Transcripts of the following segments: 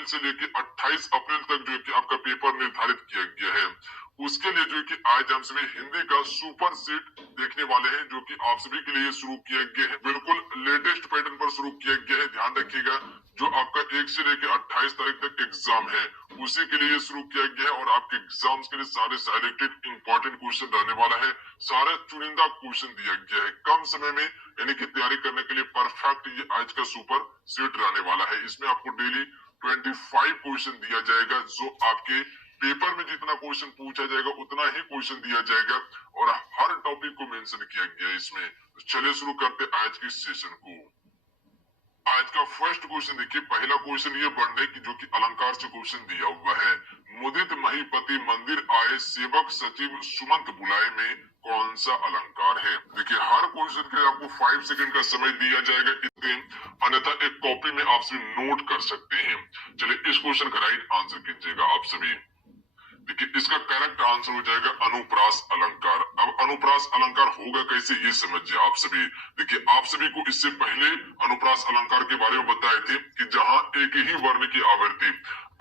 अप्रैल से लेके 28 अप्रैल तक जो है कि आपका पेपर निर्धारित किया गया है। उसके लिए जो है कि आज हम सभी हिंदी का सुपर सेट देखने वाले हैं, जो कि आप सभी के लिए शुरू किया गया है। बिल्कुल लेटेस्ट पैटर्न पर शुरू किया गया है। ध्यान रखिएगा, जो आपका 1 से लेकर 28 तारीख तक एग्जाम है उसी के लिए शुरू किया गया है और आपके एग्जाम्स के लिए सारे सिलेक्टेड इंपॉर्टेंट क्वेश्चन रहने वाला है। सारे चुनिंदा क्वेश्चन दिया गया है कम समय में, यानी कि तैयारी करने के लिए परफेक्ट ये आज का सुपर सेट रहने वाला है। इसमें आपको डेली 25 क्वेश्चन दिया जाएगा, जो आपके पेपर में जितना क्वेश्चन पूछा जाएगा उतना ही क्वेश्चन दिया जाएगा और हर टॉपिक को मेंशन किया गया है इसमें। तो चलिए शुरू करते आज के सेशन को। आज का फर्स्ट क्वेश्चन देखिए, पहला क्वेश्चन ये बन रहा है कि जो कि अलंकार से क्वेश्चन दिया हुआ है। मुदित महीपति मंदिर आए सेवक सचिव सुमंत बुलाए में कौन सा अलंकार है? देखिए हर क्वेश्चन के लिए आपको 5 सेकंड का समय दिया जाएगा, इतने अन्यथा एक कॉपी में आप सभी नोट कर सकते हैं। चलिए इस क्वेश्चन का राइट आंसर कीजिएगा आप सभी। देखिए इसका करेक्ट आंसर हो जाएगा अनुप्रास अलंकार। अब अनुप्रास अलंकार होगा कैसे ये समझिए आप सभी। देखिए आप सभी को इससे पहले अनुप्रास अलंकार के बारे में बताए थे कि जहां एक ही वर्ण की आवृत्ति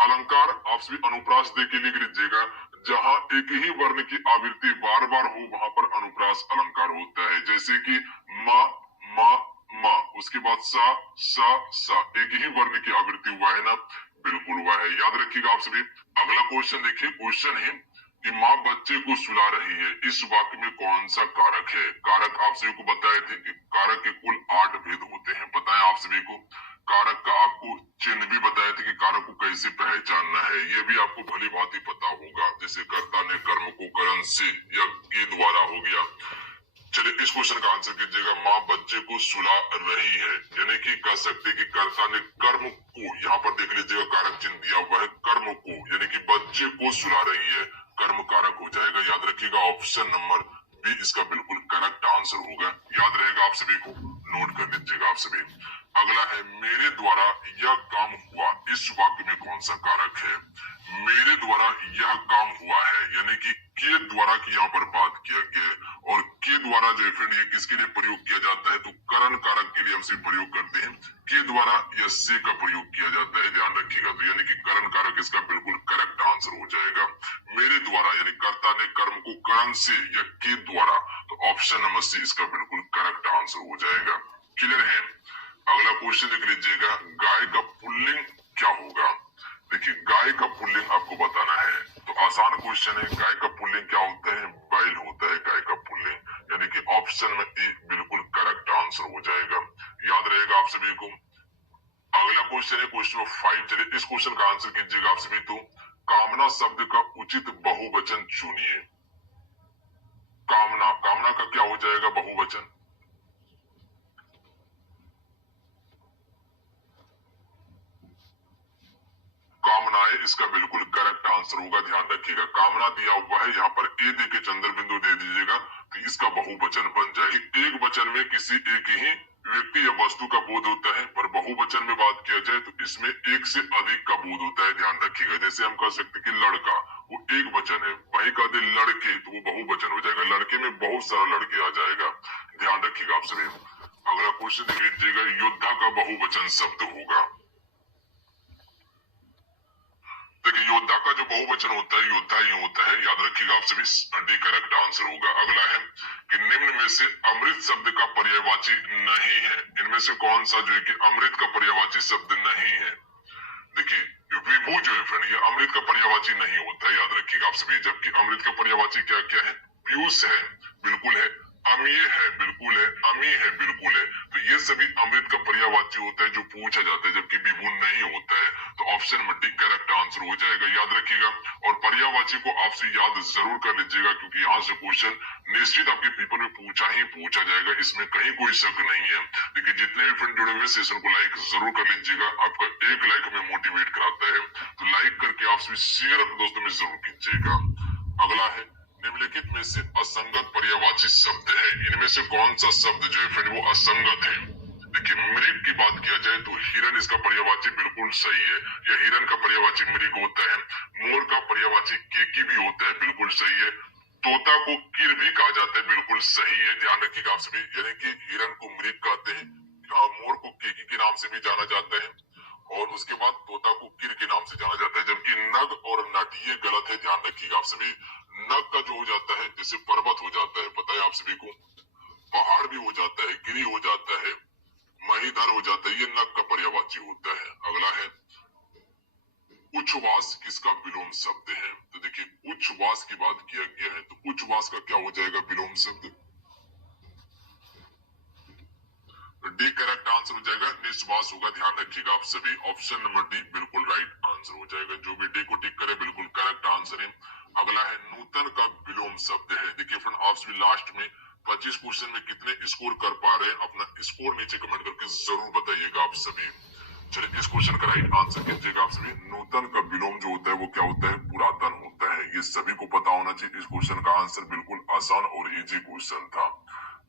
अलंकार आप सभी अनुप्रास दे के लिख लीजिएगा। जहां एक ही वर्ण की आवृत्ति बार बार हो वहां पर अनुप्रास अलंकार होता है। जैसे कि मा मा मा, उसके बाद सा सा सा, एक ही वर्ण की आवृत्ति हुआ है ना, बिल्कुल हुआ है, याद रखिएगा आप सभी। अगला क्वेश्चन देखिए, क्वेश्चन है कि माँ बच्चे को सुला रही है, इस वाक्य में कौन सा कारक है? कारक आप सभी को बताए थे कि कारक के कुल 8 भेद होते हैं, बताएं आप सभी को। कारक का आपको चिन्ह भी बताए थे कि कारक को कैसे पहचानना है, ये भी आपको भली भांति पता होगा। जैसे कर्ता ने कर्म को करण से या के द्वारा हो गया। चलिए इस क्वेश्चन का आंसर कीजिएगा। माँ बच्चे को सुला रही है, यानी कि कह सकते कि कर्ता ने कर्म को, यहाँ पर देख लीजिएगा कारक चिन्ह दिया हुआ है, कर्म को, यानी कि बच्चे को सुला रही है, कर्म कारक हो जाएगा। याद रखिएगा ऑप्शन नंबर बी इसका बिल्कुल करेक्ट आंसर होगा। याद रहेगा आप सभी को, नोट कर लीजिएगा आप सभी। अगला है मेरे द्वारा यह काम हुआ, इस वाक्य में कौन सा कारक है? मेरे द्वारा यह काम हुआ है, यानी कि के द्वारा की यहाँ पर बात किया गया है। और के द्वारा जो है फ्रेंड ये किसके लिए प्रयोग किया जाता है? तो करण कारक के लिए हम सिर्फ प्रयोग करते हैं। के द्वारा या से का प्रयोग किया जाता है, ध्यान रखिएगा। तो यानी कि करण कारक इसका बिल्कुल करेक्ट आंसर हो जाएगा। मेरे द्वारा यानी कर्ता ने कर्म को करण से या के द्वारा, तो ऑप्शन नंबर सी इसका बिल्कुल करेक्ट आंसर हो जाएगा। क्लियर है? अगला क्वेश्चन देख लीजिएगा, गाय का पुल्लिंग क्या होगा? देखिए गाय का पुल्लिंग आपको बताना है, तो आसान क्वेश्चन है। गाय का पुल्लिंग क्या होता है? बैल होता है गाय का पुल्लिंग, यानी कि ऑप्शन में ए बिल्कुल करेक्ट आंसर हो जाएगा। याद रहेगा आप सभी को। अगला क्वेश्चन है क्वेश्चन 5। चलिए इस क्वेश्चन का आंसर कीजिएगा आप सभी। तो कामना शब्द का उचित बहुवचन चुनिए। कामना, कामना का क्या हो जाएगा बहुवचन? कामनाएं इसका बिल्कुल करेक्ट आंसर होगा। ध्यान रखिएगा कामना दिया हुआ है, यहाँ पर ए दे के चंद्र बिंदु दे दीजिएगा तो इसका बहुवचन बन जाएगा। एक वचन में किसी एक ही व्यक्ति या वस्तु का बोध होता है, पर बहुवचन में बात किया जाए तो इसमें एक से अधिक का बोध होता है। ध्यान रखिएगा, जैसे हम कह सकते कि लड़का, वो एक वचन है, वही कह दे लड़के तो वो बहुवचन हो जाएगा। लड़के में बहुत सारा लड़के आ जाएगा। ध्यान रखिएगा आप सभी। अगला क्वेश्चन देख लीजिएगा, योद्धा का बहुवचन शब्द होगा। देखिए योद्धा का जो बहुवचन होता है योद्धा ही होता है, याद रखिएगा आप सभी। डी करेक्ट आंसर होगा। अगला है कि निम्न में से अमृत शब्द का पर्यायवाची नहीं है, इनमें से कौन सा जो है कि अमृत का पर्यायवाची शब्द नहीं है? देखिए विभू जो है फ्रेंड ये अमृत का पर्यायवाची नहीं होता है, याद रखिएगा आप सभी। जबकि अमृत का पर्यायवाची क्या क्या है? पीयूष है, बिल्कुल है, अमीय है, बिल्कुल है, अमी है, बिल्कुल है। तो ये सभी अमृत का पर्यायवाची होता है जो पूछा जाता है, जबकि विभू नहीं होता है। तो ऑप्शन में डी करेक्ट आंसर हो जाएगा। याद रखिएगा और पर्यायवाची को आपसे याद जरूर कर लीजिएगा, क्योंकि यहाँ से क्वेश्चन निश्चित आपके पेपर में पूछा जाएगा, इसमें कहीं कोई शक नहीं है। लेकिन जितने भी फ्रेंड जुड़े हुए सेशन को लाइक जरूर कर लीजिएगा, आपका एक लाइक हमें मोटिवेट कराता है। तो लाइक करके आप सभी शेयर अपने दोस्तों में जरूर कीजिएगा। अगला है निम्नलिखित में से असंगत पर्यायवाची शब्द है, इनमें से कौन सा शब्द जो है फिर वो असंगत है? देखिए मृग की बात किया जाए तो हिरन इसका पर्यायवाची बिल्कुल सही है, यह हिरन का पर्यायवाची मृग होता है। मोर का पर्यायवाची केकी भी होता है, बिल्कुल सही है। तोता को किर भी कहा जाता है, बिल्कुल सही है। ध्यान रखिएगा आप सभी, यानी कि हिरन को मृग कहते हैं, मोर को केकी के नाम से भी जाना जाता है और उसके बाद तोता को किर के नाम से जाना जाता है, जबकि नग और नट ये गलत है, ध्यान रखिएगा आप सभी। नग का जो हो जाता है जैसे पर्वत हो जाता है, पता है आप सभी को, पहाड़ भी हो जाता है, गिरी हो जाता है, महीधर हो जाता है, ये नग का पर्यायवाची होता है। अगला है उच्छ्वास किसका विलोम शब्द है? तो देखिए उच्छ्वास की बात किया गया है, तो उच्छ्वास का क्या हो जाएगा विलोम शब्द? डी करेक्ट आंसर हो जाएगा, निश्वास होगा, ध्यान रखिएगा आप सभी। ऑप्शन नंबर डी बिल्कुल राइट आंसर हो जाएगा, जो भी डी को टिक करे बिल्कुल करेक्ट आंसर है। अगला है नूतन का विलोम शब्द है। देखिए फ्रेंड आप सभी लास्ट में 25 क्वेश्चन में कितने स्कोर कर पा रहे हैं, अपना स्कोर नीचे कमेंट करके जरूर बताइएगा आप सभी। चलिए इस क्वेश्चन का राइट आंसर कीजिएगा आप सभी। नूतन का विलोम जो होता है वो क्या होता है? पुरातन होता है, ये सभी को पता होना चाहिए। इस क्वेश्चन का आंसर बिल्कुल आसान और इजी क्वेश्चन था।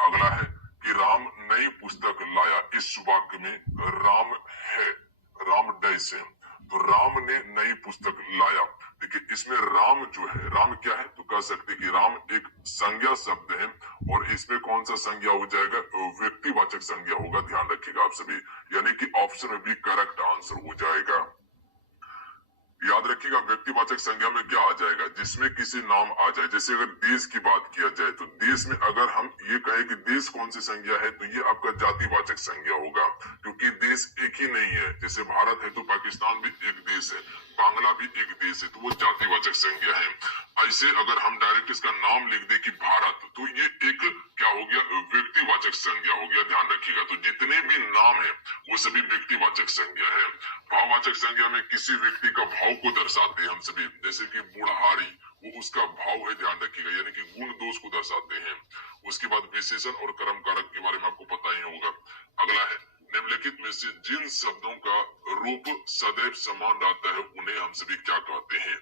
अगला है कि राम नई पुस्तक लाया, इस वाक्य में राम है, राम डैश है, तो राम ने नई पुस्तक लाया। देखिए इसमें राम जो है, राम क्या है? तो कह सकते कि राम एक संज्ञा शब्द है, और इसमें कौन सा संज्ञा हो जाएगा? व्यक्तिवाचक संज्ञा होगा, ध्यान रखिएगा आप सभी। यानी कि ऑप्शन में भी करेक्ट आंसर हो जाएगा। याद रखिएगा व्यक्तिवाचक संज्ञा में क्या आ जाएगा? जिसमें किसी नाम आ जाए। जैसे अगर देश की बात किया जाए तो देश में अगर हम ये कहें कि देश कौन सी संज्ञा है, तो ये आपका जातिवाचक संज्ञा होगा, क्योंकि देश एक ही नहीं है। जैसे भारत है तो पाकिस्तान भी एक देश है, बांग्ला भी एक देश है, तो वो जातिवाचक संज्ञा है। ऐसे अगर हम डायरेक्ट इसका नाम लिख दे कि भारत, तो ये एक क्या हो गया? व्यक्तिवाचक संज्ञा हो गया, ध्यान रखिएगा। तो जितने भी नाम है वो सभी व्यक्तिवाचक संज्ञा है। भाववाचक संज्ञा में किसी व्यक्ति का भाव को दर्शाते हैं हम सभी, जैसे कि बुढ़हारी, वो उसका भाव है, ध्यान रखिएगा, यानी कि गुण दोष को दर्शाते हैं। उसके बाद विशेषण और कर्म कारक के बारे में आपको पता ही होगा। अगला है निम्नलिखित में से जिन शब्दों का रूप सदैव समान रहता है उन्हें हम सभी क्या कहते हैं?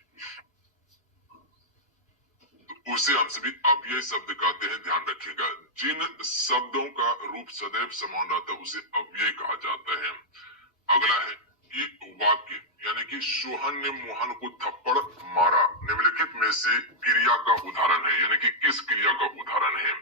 तो उसे हम सभी अव्यय शब्द कहते हैं, ध्यान रखिएगा। जिन शब्दों का रूप सदैव समान रहता है उसे अव्यय कहा जाता है। अगला है कि वाक्य, यानी कि सोहन ने मोहन को थप्पड़ मारा, निम्नलिखित में से क्रिया का उदाहरण है, यानी कि किस क्रिया का उदाहरण है?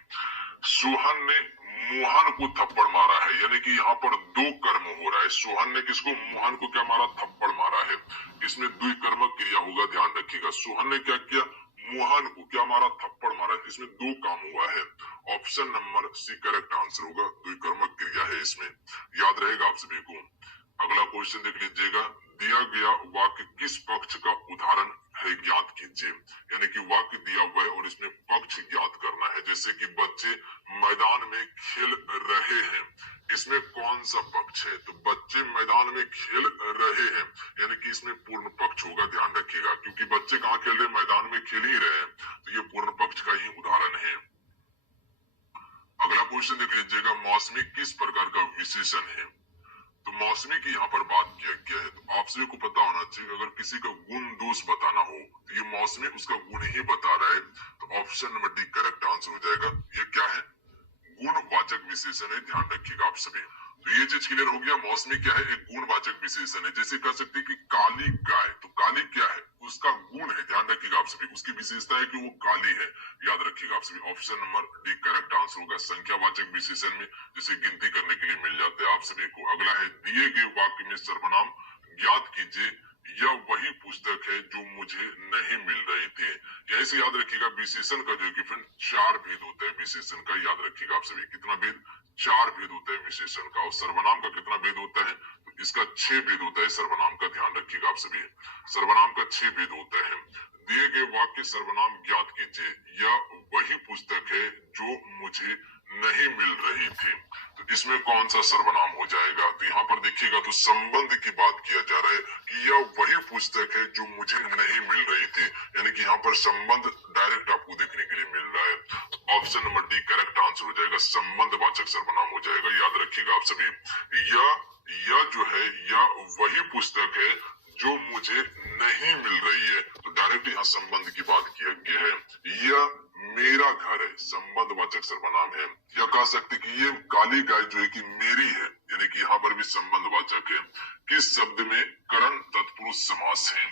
सोहन ने मोहन को थप्पड़ मारा है, यानी कि यहाँ पर दो कर्म हो रहा है। सोहन ने किसको? मोहन को क्या मारा? थप्पड़ मारा है। इसमें द्विकर्मक क्रिया होगा, ध्यान रखिएगा। सोहन ने क्या किया? मोहन को क्या मारा? थप्पड़ मारा। इसमें दो काम हुआ है। Option number C correct answer होगा, द्विकर्मक क्रिया है इसमें, याद रहेगा आप सभी को। अगला क्वेश्चन देख लीजिएगा, दिया गया वाक्य किस पक्ष का उदाहरण है, ज्ञात कीजिए। यानी कि वाक्य दिया हुआ है और इसमें पक्ष ज्ञात करना है। जैसे कि बच्चे मैदान में खेल रहे हैं, इसमें कौन सा पक्ष है? तो बच्चे मैदान में खेल रहे हैं, यानी कि इसमें पूर्ण पक्ष होगा, ध्यान रखिएगा, क्योंकि बच्चे कहाँ खेल रहे हैं? मैदान में खेल ही रहे हैं, तो ये पूर्ण पक्ष का ही उदाहरण है। अगला क्वेश्चन देख लीजिएगा, मौसमी किस प्रकार का विशेषण है? तो मौसमी की यहाँ पर बात किया गया है, तो आप सभी को पता होना चाहिए अगर किसी का गुण दोष बताना हो तो ये मौसमी उसका गुण ही बता रहा है, तो option number D correct answer हो जाएगा। ये क्या है? गुणवाचक विशेषण है, ध्यान रखिएगा आप सभी। तो ये चीज क्लियर हो गया, मौसमी क्या है? एक गुणवाचक विशेषण है। जैसे कह सकते हैं कि काली गाय, तो काली क्या है? उसका गुण है, ध्यान रखिएगा आप सभी। उसकी विशेषता है कि वो काली है, याद रखिएगा आप सभी। Option number D correct answer होगा। संख्यावाचक विशेषण में जैसे गिनती करने के लिए मिल जाते हैं आप सभी को। अगला है दिए गए वाक्य में सर्वनाम ज्ञात कीजिए, यह वही पुस्तक है जो मुझे नहीं मिल रही थी। यही से याद रखिएगा विशेषण का जो कि फ्रेंड चार भेद होता है विशेषण का, याद रखिएगा आप सभी। कितना भेद? चार भेद होता है विशेषण का। और सर्वनाम का कितना भेद होता है? तो इसका 6 भेद होता है सर्वनाम का, ध्यान रखिएगा आप सभी। सर्वनाम का 6 भेद होता है। दिए गए वाक्य सर्वनाम ज्ञात कीजिए, यह वही पुस्तक है जो मुझे नहीं मिल रही थी, तो इसमें कौन सा सर्वनाम हो जाएगा? तो यहाँ पर देखिएगा तो संबंध की बात किया जा रहा है कि यह वही पुस्तक है जो मुझे नहीं मिल रही थी, यानी कि यहाँ पर संबंध डायरेक्ट आपको देखने के लिए मिल रहा है। तो option number D correct answer हो जाएगा, संबंधवाचक सर्वनाम हो जाएगा, याद रखिएगा आप सभी। यह जो है यह वही पुस्तक है जो मुझे नहीं मिल रही है, तो डायरेक्ट यहाँ संबंध की बात किया गया है। यह मेरा घर है, संबंधवाचक सर्वनाम है। या कह सकते कि ये काली गाय जो है कि मेरी है, यानी कि यहाँ पर भी संबंधवाचक है। किस शब्द में करण तत्पुरुष समास है?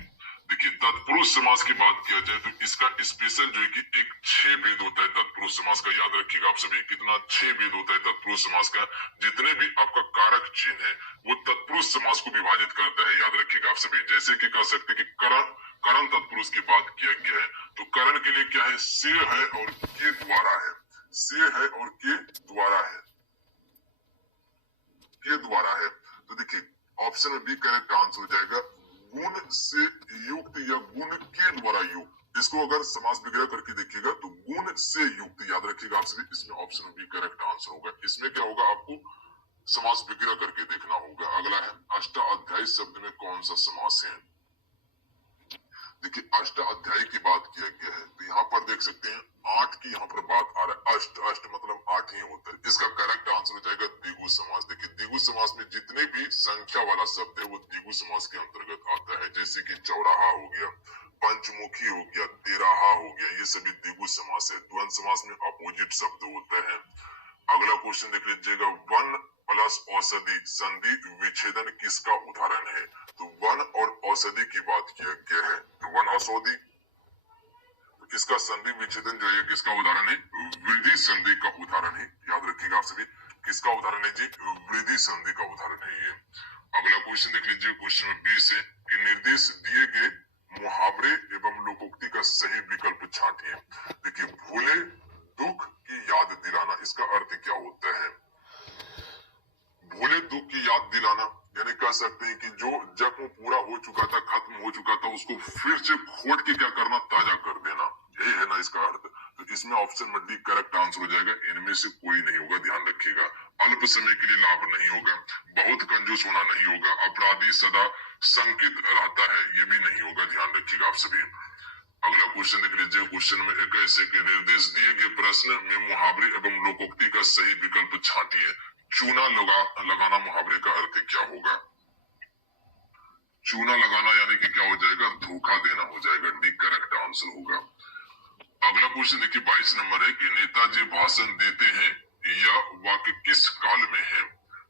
देखिए तत्पुरुष समास की बात किया जाए तो इसका स्पेशल जो है कि एक 6 भेद होता है तत्पुरुष समास का, याद रखिएगा आप सभी। कितना 6 भेद होता है तत्पुरुष समास का। जितने भी आपका कारक चिन्ह है वो तत्पुरुष समास को विभाजित करता है, याद रखिएगा आप सभी। जैसे कि कह सकते कि करण, करण तत्पुरुष की बात किया गया है तो करण के लिए क्या है, से है और के द्वारा है, से है और के द्वारा है, के द्वारा है। तो देखिए ऑप्शन में बी करेक्ट आंसर हो जाएगा, गुण से युक्त या गुण के द्वारा युक्त। इसको अगर समास विग्रह करके देखिएगा तो गुण से युक्त, याद रखिएगा आप सभी। इसमें ऑप्शन बी करेक्ट आंसर होगा। इसमें क्या होगा, आपको समास विग्रह करके देखना होगा। अगला है अष्टाध्यायी शब्द में कौन सा समास है। देखिए अष्टाध्यायी की बात किया गया है तो यहाँ पर देख सकते हैं 8 की यहाँ पर बात आ रहा है। अष्ट, अष्ट मतलब 8 ही होता है। इसका करेक्ट आंसर हो जाएगा द्विगु समास। देखिए द्विगु समास में जितने भी संख्या वाला शब्द है वो द्विगु समास के अंतर्गत आता है। जैसे कि चौराहा हो गया, पंचमुखी हो गया, तेराहा हो गया, ये सभी द्विगु समास है। द्वंद्व समास में अपोजिट शब्द होता है। अगला क्वेश्चन देख लीजिएगा, वन प्लस औषधि संधि विच्छेदन किसका उदाहरण है। तो वन और औषधि की बात किया गया है तो वन औषधि, तो इसका संधि विच्छेदन जो है किसका उदाहरण है, वृद्धि संधि का उदाहरण है। याद रखिएगा आप सभी, किसका उदाहरण है जी, वृद्धि संधि का उदाहरण है ये। अगला क्वेश्चन देख लीजिए क्वेश्चन में बी से, कि निर्देश दिए गए मुहावरे एवं लोकोक्ति का सही विकल्प छांटिए। देखिए भूले दुख की याद दिलाना, इसका अर्थ क्या होता है। भूले दुख की याद दिलाना यानी कह सकते हैं कि जो जख्म पूरा हो चुका था, खत्म हो चुका था, उसको फिर से खोद के क्या करना, ताजा कर देना, यही है ना इसका अर्थ। तो इसमें ऑप्शन में डी करेक्ट आंसर हो जाएगा। इनमें से कोई नहीं होगा, ध्यान रखिएगा। अल्प समय के लिए लाभ नहीं होगा, बहुत कंजूस होना नहीं होगा, अपराधी सदा संकित रहता है, ये भी नहीं होगा, ध्यान रखिएगा आप सभी। अगला क्वेश्चन देख लीजिए क्वेश्चन में 21 के, निर्देश दिए गए प्रश्न में मुहावरे एवं लोकोक्ति का सही विकल्प छांटिए। चूना लगाना मुहावरे का अर्थ क्या होगा। चूना लगाना यानी कि क्या हो जाएगा, धोखा देना हो जाएगा, डी करेक्ट आंसर होगा। अगला क्वेश्चन देखिए 22 नंबर है कि नेताजी भाषण देते हैं, यह वाक्य किस काल में है।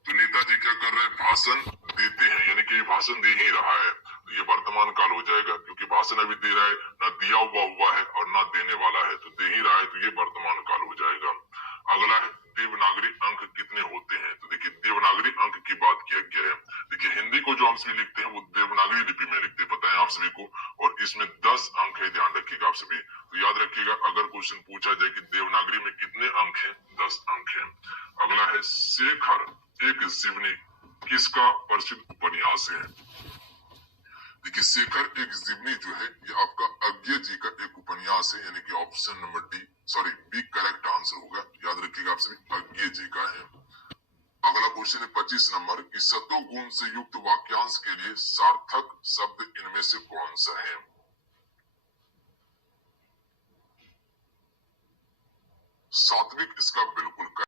तो नेताजी क्या कर रहे हैं, भाषण देते हैं, यानी कि भाषण दे ही रहा है, तो ये वर्तमान काल हो जाएगा, क्योंकि भाषण अभी दे रहा है, ना दिया हुआ है और ना देने वाला है, तो दे ही रहा है, तो ये वर्तमान काल हो जाएगा। अगला है देवनागरी अंक कितने होते हैं। तो देखिए देवनागरी अंक की बात किया गया है। देखिए हिंदी को जो हम सभी लिखते हैं वो देवनागरी लिपि में लिखते हैं, पता है आप सभी को, और इसमें 10 अंक है, ध्यान रखिएगा आप सभी। तो याद रखिएगा अगर क्वेश्चन पूछा जाए कि देवनागरी में कितने अंक हैं, 10 अंक हैं। अगला है शेखर एक जीवनी किसका प्रसिद्ध उपन्यास है। देखिए शेखर एक जीवनी जो है ये आपका अज्ञे जी का एक उपन्यास है, यानी कि option number D sorry B correct answer होगा। याद रखिएगा आप सभी, अज्ञे जी का है। अगला क्वेश्चन है 25 नंबर की, सतो गुण से युक्त वाक्यांश के लिए सार्थक शब्द इनमें से कौन सा है। सात्विक इसका बिल्कुल